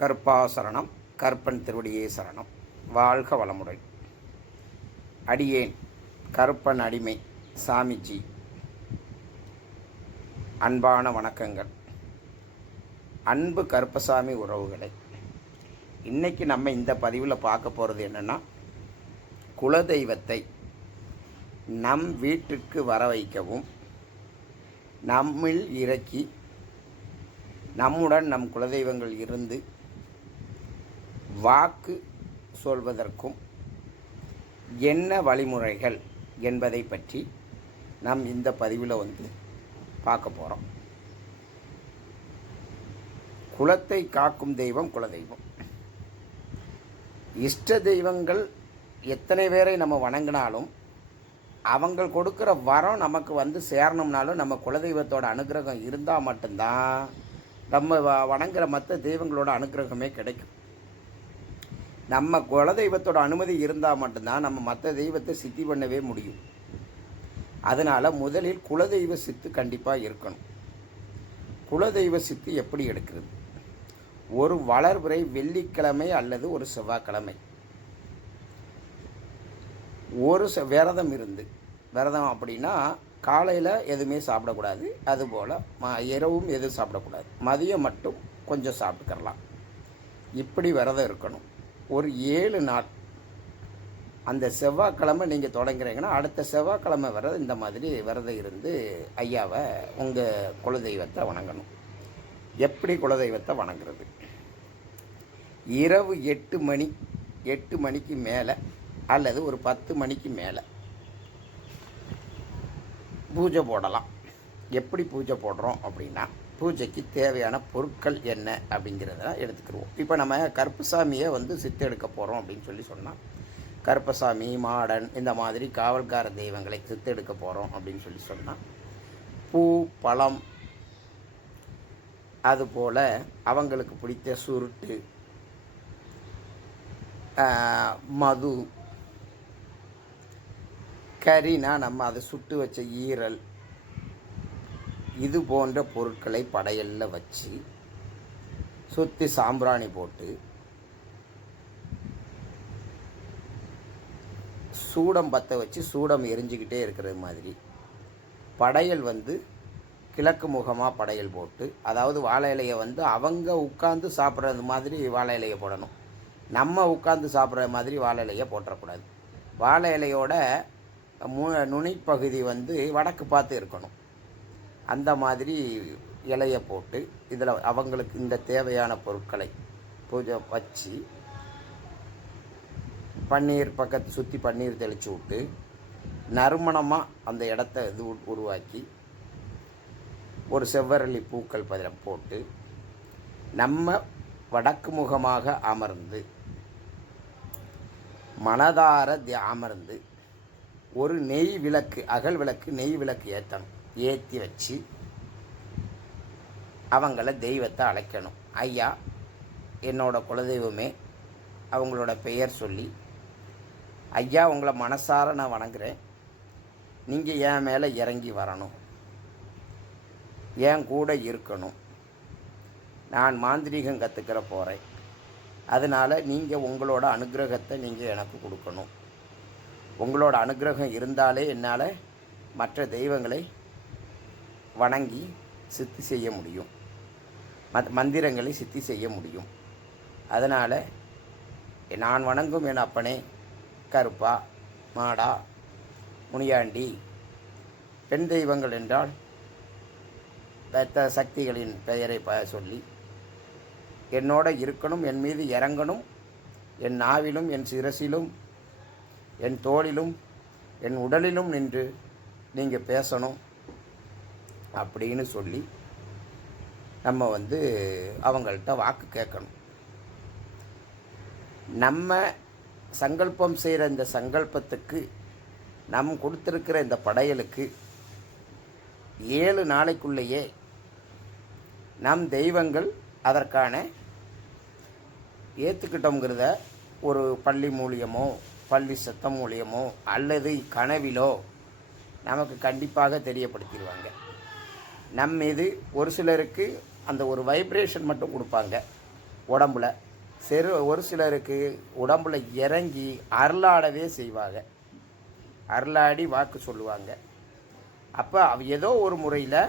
கருப்பாசரணம் கருப்பன் திருவடியே சரணம். வாழ்க வளமுடன். அடியேன் கருப்பன் அடிமை சாமிஜி. அன்பான வணக்கங்கள். அன்பு கருப்பசாமி உறவுகளை இன்றைக்கி நம்ம இந்த பதிவில் பார்க்க போகிறது என்னென்னா குலதெய்வத்தை நம் வீட்டிற்கு வர வைக்கவும் நம்மில் இறக்கி நம்முடன் நம் குலதெய்வங்கள் இருந்து வாக்கு சொல்வதற்கும் என்ன வழிமுறைகள் என்பதை பற்றி நாம் இந்த பதிவில் வந்து பார்க்க போகிறோம் குலத்தை காக்கும் தெய்வம் குலதெய்வம். இஷ்ட தெய்வங்கள் எத்தனை பேரை நம்ம வணங்கினாலும் அவங்கள் கொடுக்குற வரம் நமக்கு வந்து சேரணும்னாலும் நம்ம குலதெய்வத்தோட அனுகிரகம் இருந்தால் மட்டும்தான் நம்ம வ- வணங்குற மற்ற தெய்வங்களோட அனுகிரகமே கிடைக்கும். நம்ம குலதெய்வத்தோட அனுமதி இருந்தால் மட்டும்தான் நம்ம மற்ற தெய்வத்தை சித்தி பண்ணவே முடியும். அதனால் முதலில் குலதெய்வ சித்து கண்டிப்பாக இருக்கணும். குலதெய்வ சித்து எப்படி எடுக்கிறது? ஒரு வளர்பிறை வெள்ளிக்கிழமை அல்லது ஒரு செவ்வாய்க்கிழமை. ஒரு ச விரதம் இருந்து விரதம் அப்படின்னா காலையில் எதுவுமே சாப்பிடக்கூடாது. அதுபோல் ம இரவும் எதுவும் சாப்பிடக்கூடாது. மதியம் மட்டும் கொஞ்சம் சாப்பிட்டுக்கறலாம் இப்படி விரதம் இருக்கணும். ஒரு ஏழு நாள். அந்த செவ்வாய்க்கிழமை நீங்கள் தொடங்குறீங்கன்னா அடுத்த செவ்வாய்க்கிழமை வர இந்த மாதிரி விரதம் இருந்து ஐயாவை உங்கள் குலதெய்வத்தை வணங்கணும். எப்படி குலதெய்வத்தை வணங்குறது? இரவு எட்டு மணி எட்டு மணிக்கு மேலே அல்லது ஒரு பத்து மணிக்கு மேலே பூஜை போடலாம். எப்படி பூஜை போடுறோம் அப்படின்னா பூஜைக்கு தேவையான பொருட்கள் என்ன அப்படிங்கிறத எடுத்துக்கிடுவோம் இப்போ நம்ம கருப்புசாமியை வந்து சித்தெடுக்க போகிறோம் அப்படின்னு சொல்லி சொன்னால் கருப்பசாமி மாடன் இந்த மாதிரி காவல்கார தெய்வங்களை சித்தெடுக்க போகிறோம் அப்படின்னு சொல்லி சொன்னால் பூ பழம் அதுபோல் அவங்களுக்கு பிடித்த சுருட்டு மது கறினா நம்ம அதை சுட்டு வச்ச ஈரல் இது போன்ற பொருட்களை படையலில் வச்சு சுற்றி சாம்பிராணி போட்டு சூடம் பற்ற வச்சு சூடம் எரிஞ்சுக்கிட்டே இருக்கிறது மாதிரி. படையல் வந்து கிழக்கு முகமாக படையல் போட்டு அதாவது வாழை இலையை வந்து அவங்க உட்காந்து சாப்பிட்றது மாதிரி வாழை இலையை போடணும். நம்ம உட்காந்து சாப்பிட்ற மாதிரி வாழை இலையை போட்டுறக்கூடாது. வாழை இலையோட மு நுனிப்பகுதி வந்து வடக்கு பார்த்து இருக்கணும். அந்த மாதிரி இலையை போட்டு இதில் அவங்களுக்கு இந்த தேவையான பொருட்களை பூஜை வச்சு பன்னீர் பக்கத்து சுற்றி பன்னீர் தெளித்து விட்டு நறுமணமாக அந்த இடத்த இது உ- உருவாக்கி ஒரு செவ்வரளி பூக்கள் பதில போட்டு நம்ம வடக்கு முகமாக அமர்ந்து மனதார அமர்ந்து ஒரு நெய் விளக்கு அகல் விளக்கு நெய் விளக்கு ஏற்றணும் ஏற்றி வச்சு அவங்கள தெய்வத்தை அழைக்கணும். ஐயா என்னோட குலதெய்வமே அவங்களோட பெயர் சொல்லி ஐயா உங்களை மனசார நான் வணங்குறேன். நீங்கள் என் மேலே இறங்கி வரணும். என் கூட இருக்கணும். நான் மாந்திரீகம் கற்றுக்கிற போகிறேன் அதனால் நீங்கள் உங்களோட அனுக்கிரகத்தை நீங்கள் எனக்கு கொடுக்கணும். உங்களோட அனுகிரகம் இருந்தாலே என்னால் மற்ற தெய்வங்களை வணங்கி சித்தி செய்ய முடியும். மத் மந்திரங்களை சித்தி செய்ய முடியும். அதனால் நான் வணங்கும் என் அப்பனே கருப்பா மாடா முனியாண்டி பெண் தெய்வங்கள் என்றால் பெத்த சக்திகளின் பெயரை ப சொல்லி என்னோட இருக்கணும் என் மீது இறங்கணும் என் நாவிலும் என் சிரசிலும் என் தோளிலும் என் உடலிலும் நின்று நீங்கள் பேசணும். அப்படின்னு சொல்லி நம்ம வந்து அவங்கள்ட்ட வாக்கு கேட்கணும். நம்ம சங்கல்பம் செய்கிற இந்த சங்கல்பத்துக்கு நம் கொடுத்துருக்கிற இந்த படையலுக்கு ஏழு நாளைக்குள்ளேயே நம் தெய்வங்கள் அதற்கான ஏற்றுக்கிட்டோங்கிறத ஒரு பள்ளி மூலியமோ பள்ளி சத்தம் மூலியமோ அல்லது கனவிலோ நமக்கு கண்டிப்பாக தெரியப்படுத்திடுவாங்க. நம் மீது ஒரு சிலருக்கு அந்த ஒரு வைப்ரேஷன் மட்டும் கொடுப்பாங்க. உடம்புல. செரு ஒரு சிலருக்கு உடம்புல இறங்கி அருளாடவே செய்வாங்க. அருளாடி வாக்கு சொல்லுவாங்க. அப்போ அவ ஏதோ ஒரு முறையில்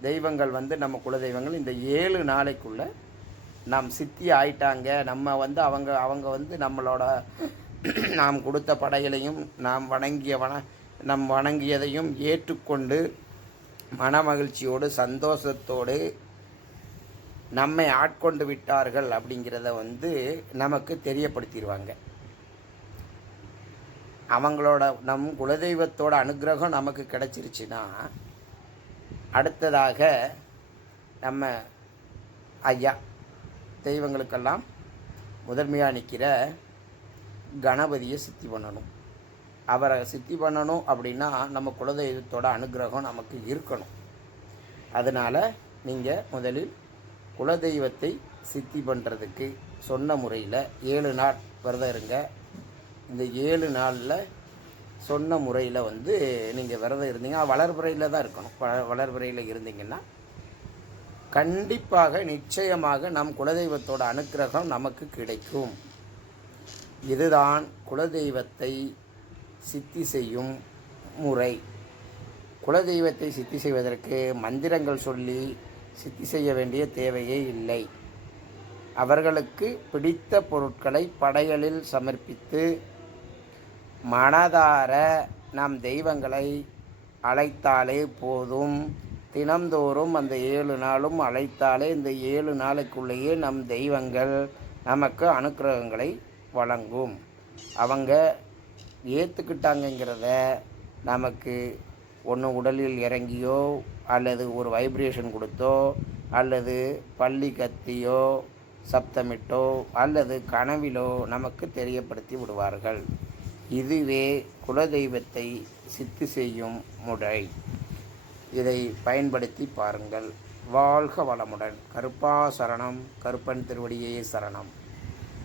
தெய்வங்கள் வந்து நம்ம குலதெய்வங்கள் இந்த ஏழு நாளைக்குள்ளே நாம் சித்தி ஆயிட்டாங்க. நம்ம வந்து அவங்க அவங்க வந்து நம்மளோட நாம் கொடுத்த படைகளையும் நாம் வணங்கிய வன நம் வணங்கியதையும் ஏற்றுக்கொண்டு மன மகிழ்ச்சியோடு சந்தோஷத்தோடு நம்மை ஆட்கொண்டு விட்டார்கள் அப்படிங்கிறத வந்து நமக்கு தெரியப்படுத்திடுவாங்க. அவங்களோட நம் குலதெய்வத்தோட அனுக்கிரகம் நமக்கு கிடச்சிருச்சுன்னா அடுத்ததாக நம்ம ஐயா தெய்வங்களுக்கெல்லாம் முதன்மையாக நிற்கிற கணபதியை சுத்தி பண்ணணும். அவரை சித்தி பண்ணணும் அப்படின்னா நம்ம குலதெய்வத்தோட அனுக்கிரகம் நமக்கு இருக்கணும். அதனால் நீங்கள் முதலில் குலதெய்வத்தை சித்தி பண்ணுறதுக்கு சொன்ன முறையில் ஏழு நாள் விரதம் இருங்க. இந்த ஏழு நாளில் சொன்ன முறையில் வந்து நீங்கள் விரதம் இருந்தீங்க. வளர்புறையில் தான் இருக்கணும். வ- வளர்பிறையில் இருந்தீங்கன்னா கண்டிப்பாக நிச்சயமாக நம் குலதெய்வத்தோட அனுக்கிரகம் நமக்கு கிடைக்கும். இதுதான் குலதெய்வத்தை சித்தி செய்யும் முறை. குலதெய்வத்தை சித்தி செய்வதற்கு மந்திரங்கள் சொல்லி சித்தி செய்ய வேண்டிய தேவையே இல்லை. அவர்களுக்கு பிடித்த பொருட்களை படைகளில் சமர்ப்பித்து மனதார நம் தெய்வங்களை அழைத்தாலே போதும். தினந்தோறும் அந்த ஏழு நாளும் அழைத்தாலே இந்த ஏழு நாளுக்குள்ளேயே நம் தெய்வங்கள் நமக்கு அனுக்கிரகங்களை வழங்கும். அவங்க ஏற்றுக்கிட்டாங்கங்கிறத நமக்கு ஒன்று உடலில் இறங்கியோ அல்லது ஒரு வைப்ரேஷன் கொடுத்தோ அல்லது பள்ளி கத்தியோ சப்தமிட்டோ அல்லது கனவிலோ நமக்கு தெரியப்படுத்தி விடுவார்கள். இதுவே குலதெய்வத்தை சித்து செய்யும் முறை. இதை பயன்படுத்தி பாருங்கள். வாழ்க வளமுடன். கருப்பா சரணம் கருப்பன் திருவடியே சரணம்.